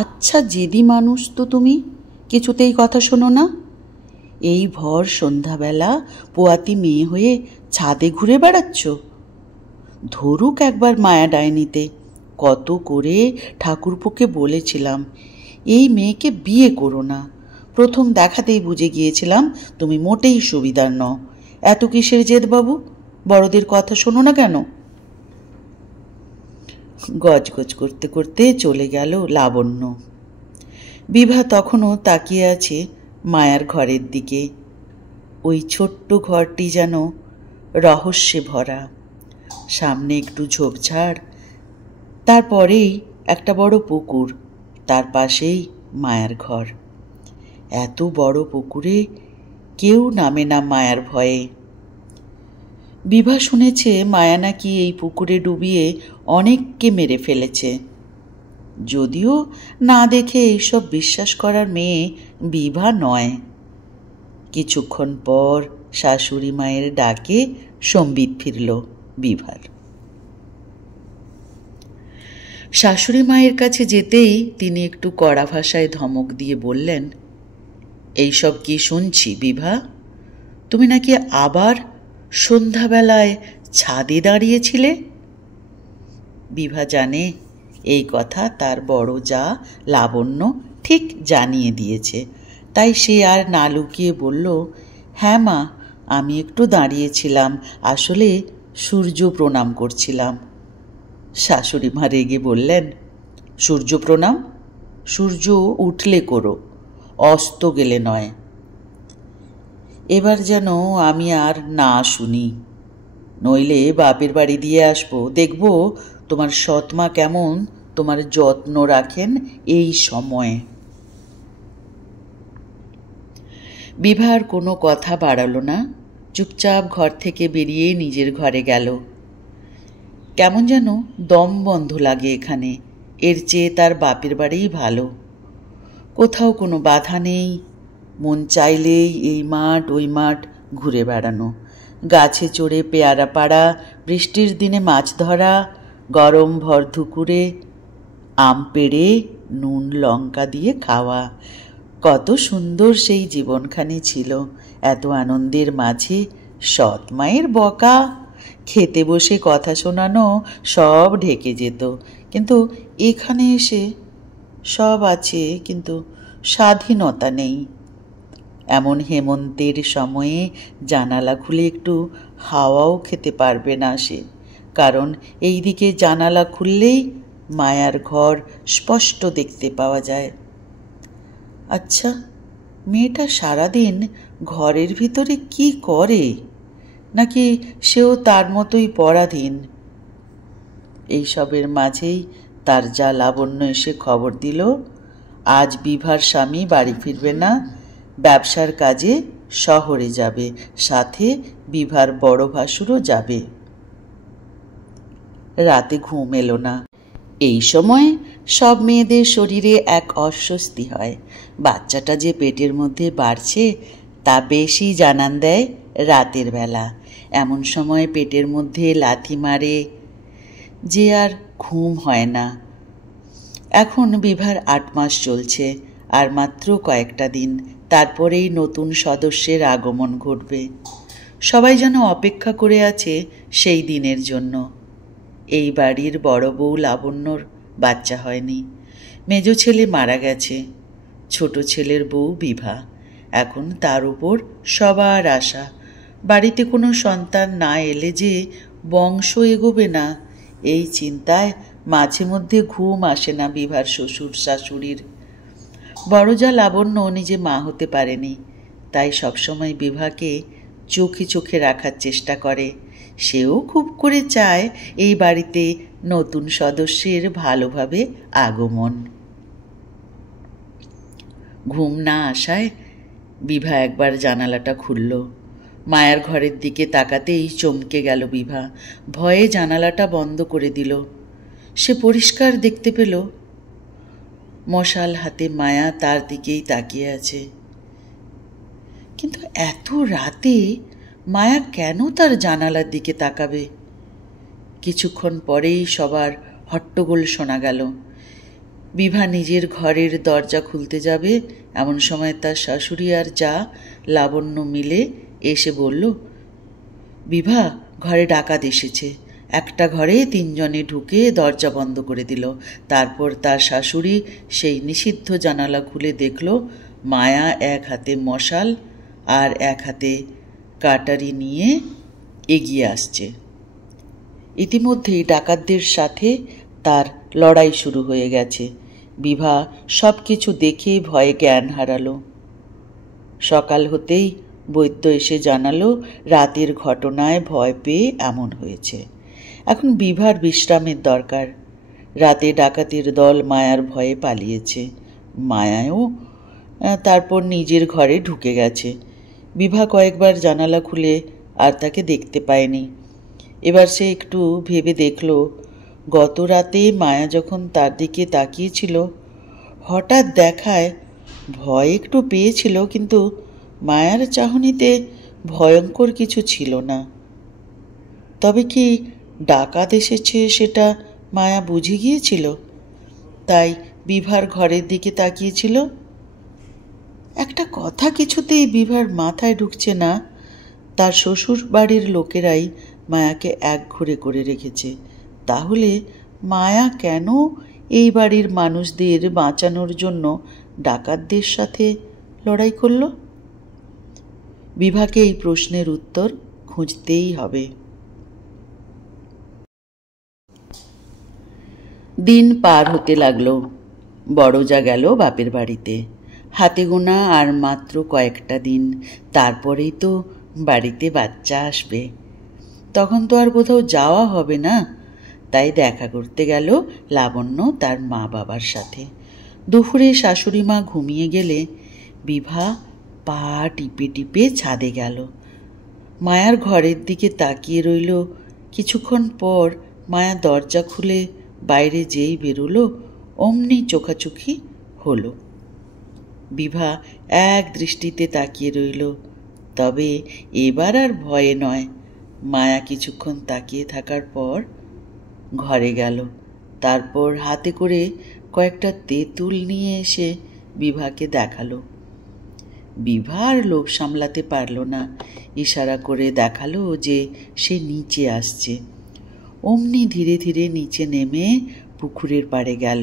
আচ্ছা জেদি মানুষ তো তুমি, কিছুতেই কথা শোনো না। এই ভর সন্ধ্যাবেলা পোয়াতি মেয়ে হয়ে ছাদে ঘুরে বেড়াচ্ছ। ধরুক একবার মায়া ডাইনিতে, কত করে ঠাকুরপোকে বলেছিলাম এই মেয়েকে বিয়ে করো না। প্রথম দেখাতেই বুঝে গিয়েছিলাম তুমি মোটেই সুবিধার নও। এত কিসের জেদ বাবু, বড়দের কথা শোনো না কেন? গজগজ করতে করতে চলে গেল লাবণ্য। বিভা তখনও তাকিয়ে আছে মায়ার ঘরের দিকে। ওই ছোট্ট ঘরটি যেন রহস্যে ভরা। সামনে একটু ঝোপঝাড়, তারপরেই একটা বড় পুকুর, তার পাশেই মায়ার ঘর। এত বড় পুকুরে কেউ নামে না মায়ার ভয়ে। বিভা শুনেছে মায়া নাকি এই পুকুরে ডুবিয়ে অনেককে মেরে ফেলেছে। যদিও না দেখে এইসব বিশ্বাস করার মেয়ে বিভা নয়। কিছুক্ষণ পর শাশুড়ি মায়ের ডাকে সম্বিত ফিরল বিভার। শাশুড়ি মায়ের কাছে যেতেই তিনি একটু কড়া ভাষায় ধমক দিয়ে বললেন, এইসব কি শুনছি বিভা? তুমি নাকি আবার সন্ধ্যাবেলায় ছাদে দাঁড়িয়েছিলে? বিভা জানে এই কথা তার বড় যা লাবণ্য ঠিক জানিয়ে দিয়েছে, তাই সে আর না লুকিয়ে বলল, হ্যাঁ মা, আমি একটু দাঁড়িয়েছিলাম, আসলে সূর্য প্রণাম করছিলাম। শাশুড়ি মা রেগে বললেন, সূর্য প্রণাম? সূর্য উঠলে করো, অস্ত গেলে নয়। এবার যেন আমি আর না শুনি, নইলে বাপের বাড়ি দিয়ে আসবো, দেখব তোমার সৎমা কেমন তোমার যত্ন রাখেন এই সময়ে। বিভার কোনো কথা বাড়ালো না, চুপচাপ ঘর থেকে বেরিয়ে নিজের ঘরে গেল। কেমন যেন দম বন্ধ লাগে এখানে, এর চেয়ে তার বাপের বাড়িই ভালো। কোথাও কোনো বাধা নেই, মন চাইলেই এই মাঠ ওই মাঠ ঘুরে বেড়ানো, গাছে চড়ে পেয়ারা পাড়া, বৃষ্টির দিনে মাছ ধরা, গরম ভর দুপুরে আম পেড়ে নুন লঙ্কা দিয়ে খাওয়া। কত সুন্দর সেই জীবনখানি ছিল। এত আনন্দের মাঝে সৎ মায়ের বকা, খেতে বসে কথা শোনানো সব ঢেকে যেত। কিন্তু এখানে এসে সব আছে, কিন্তু স্বাধীনতা নেই। এমন হেমন্তের সময়ে জানালা খুলে একটু হাওয়াও খেতে পারবে না সে, কারণ এই দিকে জানালা খুললেই মায়ার ঘর স্পষ্ট দেখতে পাওয়া যায়। আচ্ছা, মেয়েটা সারাদিন ঘরের ভিতরে কি করে, নাকি সেও তার মতোই পরাধীন? এইসবের মাঝেই তার যা লাবণ্য এসে খবর দিল, আজ বিভার স্বামী বাড়ি ফিরবে না, ব্যবসার কাজে শহরে যাবে, সাথে বিভার বড় ভাসুরও যাবে। রাতে ঘুম এলো না। এই সময় সব মেয়েদের শরীরে এক অস্বস্তি হয়। বাচ্চাটা যে পেটের মধ্যে বাড়ছে তা বেশি জানান দেয় রাতের বেলা। এমন সময় পেটের মধ্যে লাথি মারে যে আর ঘুম হয় না। এখন বিভার 8 মাস চলছে, আর মাত্র কয়েকটা দিন, তারপরেই নতুন সদস্যের আগমন ঘটবে। সবাই যেন অপেক্ষা করে আছে সেই দিনের জন্য। এই বাড়ির বড় বউ লাবণ্যর বাচ্চা হয়নি, মেজ ছেলে মারা গেছে, ছোট ছেলের বউ বিভা। এখন তার উপর সবার আশা। বাড়িতে কোনো সন্তান না এলে যে বংশ এগোবে না, এই চিন্তায় মাঝে মধ্যে ঘুম আসে না বিভার শ্বশুর শাশুড়ির। বড় যা লাবণ্য নিজে মা হতে পারেনি, তাই সবসময় বিভাকে চোখে চোখে রাখার চেষ্টা করে। সেও খুব করে চায় এই বাড়িতে নতুন সদস্যের ভালোভাবে আগমন। ঘুম না আসায় বিভা একবার জানালাটা খুলল। মায়ার ঘরের দিকে তাকাতেই চমকে গেল বিভা, ভয়ে জানালাটা বন্ধ করে দিল। সে পরিষ্কার দেখতে পেল মশাল হাতে মায়া তার দিকেই তাকিয়ে আছে। কিন্তু এত রাতে মায়া কেন তার জানালার দিকে তাকাবে? কিছুক্ষণ পরেই সবার হট্টগোল শোনা গেল। বিভা নিজের ঘরের দরজা খুলতে যাবে এমন সময় তার শাশুড়ি আর যা লাবণ্য মিলে এসে বলল, বিভা, ঘরে ডাকাত এসেছে। একটা ঘরে 3 জনে ঢুকে দরজা বন্ধ করে দিল। তারপর তার শাশুড়ি সেই নিষিদ্ধ জানালা খুলে দেখল মায়া এক হাতে মশাল আর এক হাতে কাটারি নিয়ে এগিয়ে আসছে। ইতিমধ্যেই ডাকাতদের সাথে তার লড়াই শুরু হয়ে গেছে। বিভা সব কিছু দেখে ভয়ে জ্ঞান হারালো। সকাল হতেই বৈদ্য এসে জানালো রাতের ঘটনায় ভয় পেয়ে এমন হয়েছে। এখন বিভার বিশ্রামের দরকার। রাতে ডাকাতের দল মায়ার ভয়ে পালিয়েছে। মায়াও তারপর নিজের ঘরে ঢুকে গেছে। বিভা কয়েকবার জানালা খুলে আর তাকে দেখতে পায়নি। এবার সে একটু ভেবে দেখল, গত রাতে মায়া যখন তার দিকে তাকিয়েছিল হঠাৎ দেখায় ভয় একটু পেয়েছিল, কিন্তু মায়ার চাহনিতে ভয়ঙ্কর কিছু ছিল না। তবে কি ডাকাত এসেছে সেটা মায়া বুঝে গিয়েছিল, তাই বিভার ঘরের দিকে তাকিয়েছিল? একটা কথা কিছুতেই বিভার মাথায় ঢুকছে না। তার শ্বশুর বাড়ির লোকেরাই মায়াকে একঘরে করে রেখেছে। তাহলে মায়া কেন এই বাড়ির মানুষদের বাঁচানোর জন্য ডাকাতদের সাথে লড়াই করল? বিভাকে এই প্রশ্নের উত্তর খুঁজতেই হবে। দিন পার হতে লাগলো। বড়জা গেল বাপের বাড়িতে। হাতে গোনা আর মাত্র কয়েকটা দিন, তারপরেই তো বাড়িতে বাচ্চা আসবে। তখন তো আর কোথাও যাওয়া হবে না। তাই দেখা করতে গেল লাবণ্য তার মা বাবার সাথে। দুপুরে শাশুড়ি মা ঘুমিয়ে গেলে বিভা পা টিপে টিপে ছাদে গেল। মায়ার ঘরের দিকে তাকিয়ে রইল। কিছুক্ষণ পর মায়া দরজা খুলে বাইরে যেই বেরোলো অমনি চোখাচোখি হলো। বিভা এক দৃষ্টিতে তাকিয়ে রইল। তবে এবার আর ভয়ে নয়। মায়া কিছুক্ষণ তাকিয়ে থাকার পর ঘরে গেল। তারপর হাতে করে কয়েকটা তেঁতুল নিয়ে এসে বিভাকে দেখালো। বিভা আর লোভ সামলাতে পারল না। ইশারা করে দেখালো যে সে নিচে আসছে। অমনি ধীরে ধীরে নিচে নেমে পুকুরের পাড়ে গেল।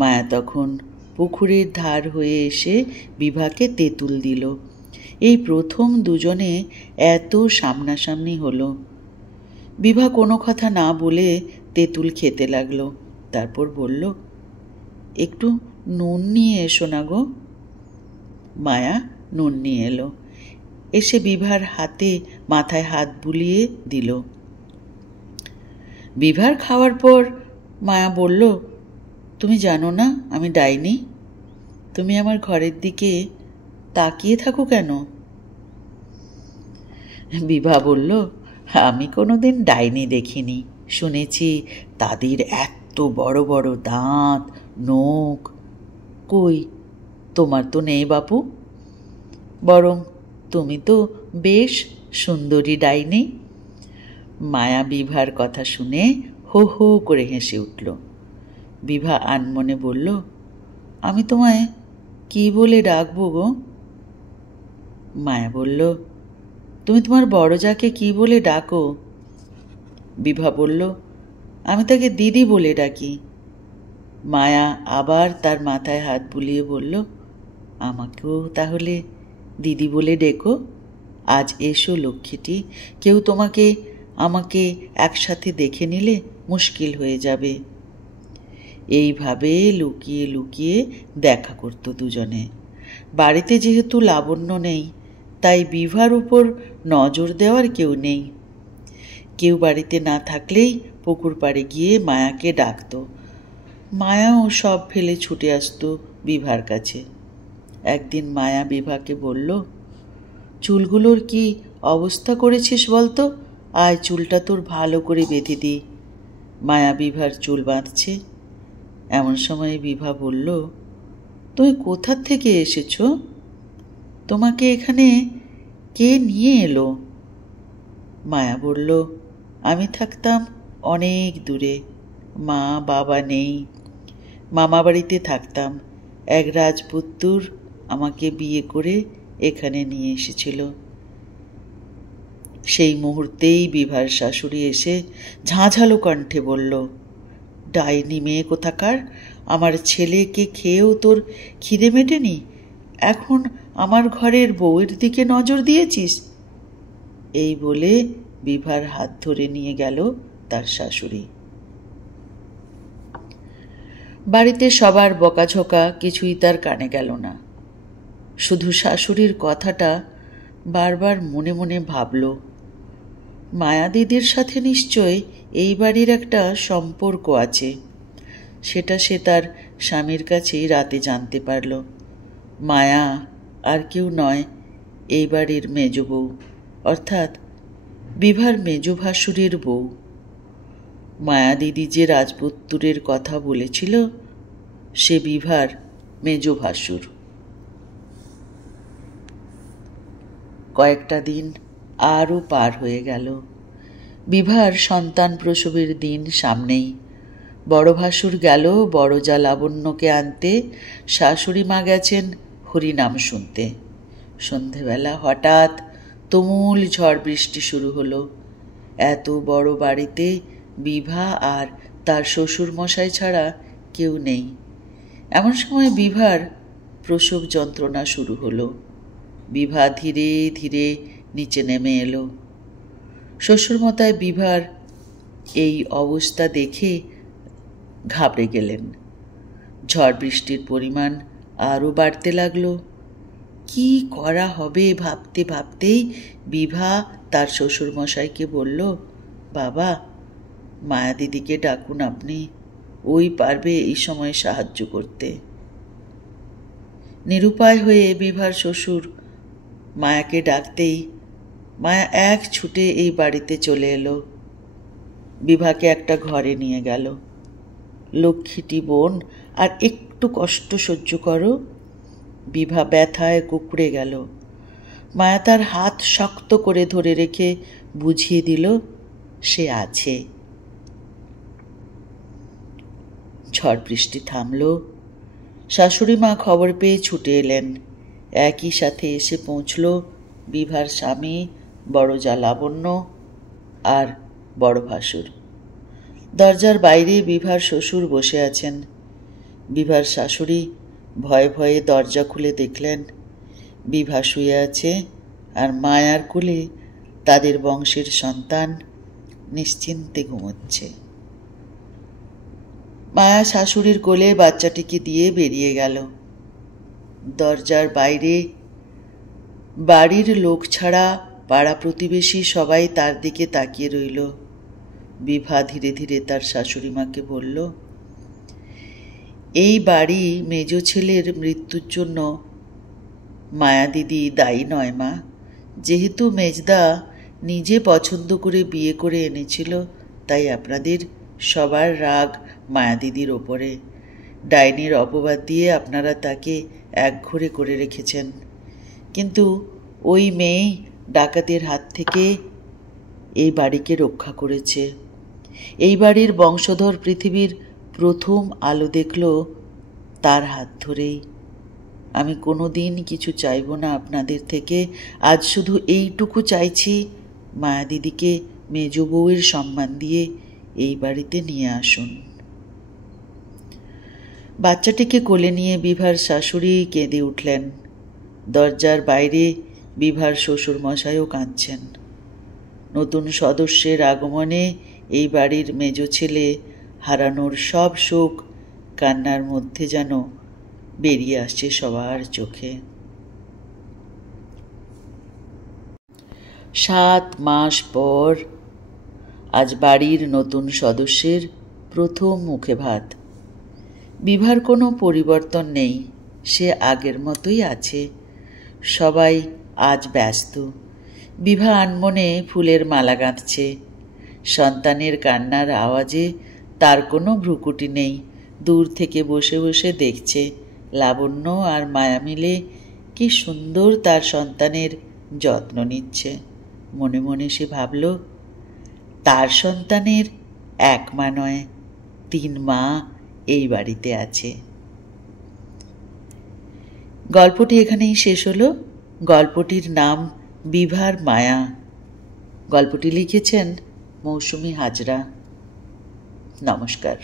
মায়া তখন পুকুরের ধার হয়ে এসে বিভাকে তেঁতুল দিল। এই প্রথম দুজনে এত সামনাসামনি হলো। বিভা কোনো কথা না বলে তেঁতুল খেতে লাগলো। তারপর বলল, একটু নুন নিয়ে এসো না গো। মায়া নুন নিয়ে এলো। এসে বিভার হাতে মাথায় হাত বুলিয়ে দিল। বিভার খাওয়ার পর মায়া বলল, তুমি জানো না আমি ডাইনি? তুমি আমার ঘরের দিকে তাকিয়ে থাকো কেন? বিভা বলল, আমি কোনোদিন ডাইনি দেখিনি। শুনেছি তাদের এত বড় বড় দাঁত, নখ। কই, তোমার তো নেই বাপু। বরং তুমি তো বেশ সুন্দরী ডাইনি। মায়া বিভার কথা শুনে হো হো করে হেসে উঠল। বিভা আনমনে বলল, আমি তোমায় কি বলে ডাকবো গো? মায়া বলল, তুমি তোমার বড়জাকে কি বলে ডাকো? বিভা বলল, আমি তাকে দিদি বলে ডাকি। মায়া আবার তার মাথায় হাত বুলিয়ে বলল, আমাকেও তাহলে দিদি বলে ডেকো। আজ এসো লক্ষ্মীটি, কেউ তোমাকে আমাকে একসাথে দেখে নিলে মুশকিল হয়ে যাবে। এইভাবে লুকিয়ে লুকিয়ে দেখা করত দুজনে। বাড়িতে যেহেতু লাবণ্য নেই, তাই বিভার উপর নজর দেওয়ার কেউ নেই। কেউ বাড়িতে না থাকলেই পুকুর পাড়ে গিয়ে মায়াকে ডাকত। মায়াও সব ফেলে ছুটে আসতো বিভার কাছে। একদিন মায়া বিভাকে বলল, চুলগুলোর কি অবস্থা করেছিস বলতো? আয় চুলটা তোর ভালো করে বেঁধে দিই। মায়া বিভার চুল বাঁধছে। এমন সময় বিভা বলল, তুমি কোথা থেকে এসেছ? তোমাকে এখানে কে নিয়ে এলো? মায়া বলল, আমি থাকতাম অনেক দূরে, মা বাবা নেই। মামাবাড়িতে থাকতাম। এক রাজপুত্তুর আমাকে বিয়ে করে এখানে নিয়ে এসেছিল। সেই মুহূর্তেই বিভার শাশুড়ি এসে ঝাঁঝালো কণ্ঠে বলল, ডাইনি মেয়ে কোথাকার, আমার ছেলেকে খেয়েও তোর খিদে মেটেনি, এখন আমার ঘরের বউয়ের দিকে নজর দিয়েছিস। এই বলে বিভার হাত ধরে নিয়ে গেল তার শাশুড়ি। বাড়িতে সবার বকাঝোকা কিছুই তার কানে গেল না। শুধু শাশুড়ির কথাটা বারবার মনে মনে ভাবল, মায়া দিদির সাথে নিশ্চয় এই বাড়ির একটা সম্পর্ক আছে। সেটা সে তার স্বামীর কাছেই রাতে জানতে পারল। মায়া আর কেউ নয়, এই বাড়ির মেজ বউ, অর্থাৎ বিভার মেজ ভাসুরের বউ। মায়া দিদি যে রাজপুত্তুরের কথা বলেছিল সে বিভার মেজ ভাসুর। কয়েকটা দিন আরও পার হয়ে গেল। বিভার সন্তান প্রসবের দিন সামনেই। বড় ভাসুর গেল বড়জা লাবণ্যকে আনতে, শাশুড়ি মা গেছেন হরিনাম শুনতে। সন্ধেবেলা হঠাৎ তুমুল ঝড় বৃষ্টি শুরু হলো। এত বড় বাড়িতে বিভা আর তার শ্বশুর মশাই ছাড়া কেউ নেই। এমন সময় বিভার প্রসব যন্ত্রণা শুরু হলো। বিভা ধীরে ধীরে নিচে নেমে এলো। শ্বশুরমশাই বিভার এই অবস্থা দেখে ঘাবড়ে গেলেন। ঝড় বৃষ্টির পরিমাণ আরও বাড়তে লাগলো। কি করা হবে ভাবতে ভাবতেই বিভা তার শ্বশুরমশাইকে বলল, বাবা, মায়া দিদিকে ডাকুন আপনি, ওই পারবে এই সময় সাহায্য করতে। নিরুপায় হয়ে বিভার শ্বশুর মায়াকে ডাকতেই মায়া এক ছুটে এই বাড়িতে চলে এলো। বিভাকে একটা ঘরে নিয়ে গেল। লক্ষ্মীটি বোন, আর একটু কষ্ট সহ্য করো। বিভা ব্যথায় কুঁকড়ে গেল। মায়া তার হাত শক্ত করে ধরে রেখে বুঝিয়ে দিল সে আছে। ঝড় বৃষ্টি থামল। শাশুড়ি মা খবর পেয়ে ছুটে এলেন। একই সাথে এসে পৌঁছল বিভার স্বামী, বড়জা লাবণ্য আর বড় ভাসুর। দরজার বাইরে বিভার শ্বশুর বসে আছেন। বিভার শাশুড়ি ভয়ে ভয়ে দরজা খুলে দেখলেন বিভা শুয়ে আছে, আর মায়ার কোলে তাদের বংশের সন্তান নিশ্চিন্তে ঘুমোচ্ছে। মায়া শাশুড়ির কোলে বাচ্চাটিকে দিয়ে বেরিয়ে গেল। দরজার বাইরে বাড়ির লোক ছাড়া পাড়া প্রতিবেশী সবাই তার দিকে তাকিয়ে রইল। বিভা ধীরে ধীরে তার শাশুড়ি মাকে বলল, এই বাড়ি মেজ ছেলের মৃত্যুর জন্য মায়া দিদি দায়ী নয় মা। যেহেতু মেজদা নিজে পছন্দ করে বিয়ে করে এনেছিল, তাই আপনাদের সবার রাগ মায়া দিদির ওপরে। ডাইনির অপবাদ দিয়ে আপনারা তাকে একঘরে করে রেখেছেন, কিন্তু ওই মেয়েই ডাকাতের হাত থেকে এই বাড়িকে রক্ষা করেছে। এই বাড়ির বংশধর পৃথিবীর প্রথম আলো দেখল তার হাত ধরেই। আমি কোনো দিন কিছু চাইব না আপনাদের থেকে, আজ শুধু এইটুকু চাইছি, মায়া দিদিকে মেজ বউয়ের সম্মান দিয়ে এই বাড়িতে নিয়ে আসুন। বাচ্চাটিকে কোলে নিয়ে বিভার শাশুড়ি কেঁদে উঠলেন। দরজার বাইরে বিভার শ্বশুর মশাইও কাঁদছেন। নতুন সদস্যের আগমনে এই বাড়ির মেজ ছেলে হারানোর সব শোক কান্নার মধ্যে যেন বেরিয়ে আসছে সবার চোখে। 7 মাস পর আজ বাড়ির নতুন সদস্যের প্রথম মুখে ভাত। বিভার কোনো পরিবর্তন নেই, সে আগের মতোই আছে। সবাই আজ ব্যস্ত। বিভা আনমনে ফুলের মালা গাঁথছে। সন্তানের কান্নার আওয়াজে তার কোনো ভ্রুকুটি নেই। দূর থেকে বসে বসে দেখছে লাবণ্য আর মায়া মিলে কি সুন্দর তার সন্তানের যত্ন নিচ্ছে। মনে মনে সে ভাবল, তার সন্তানের 1 মা নয়, 3 মা এই বাড়িতে আছে। গল্পটি এখানেই শেষ হলো। গল্পটির নাম বিভার মায়া। গল্পটি লিখেছেন মৌসুমী হাজরা। নমস্কার।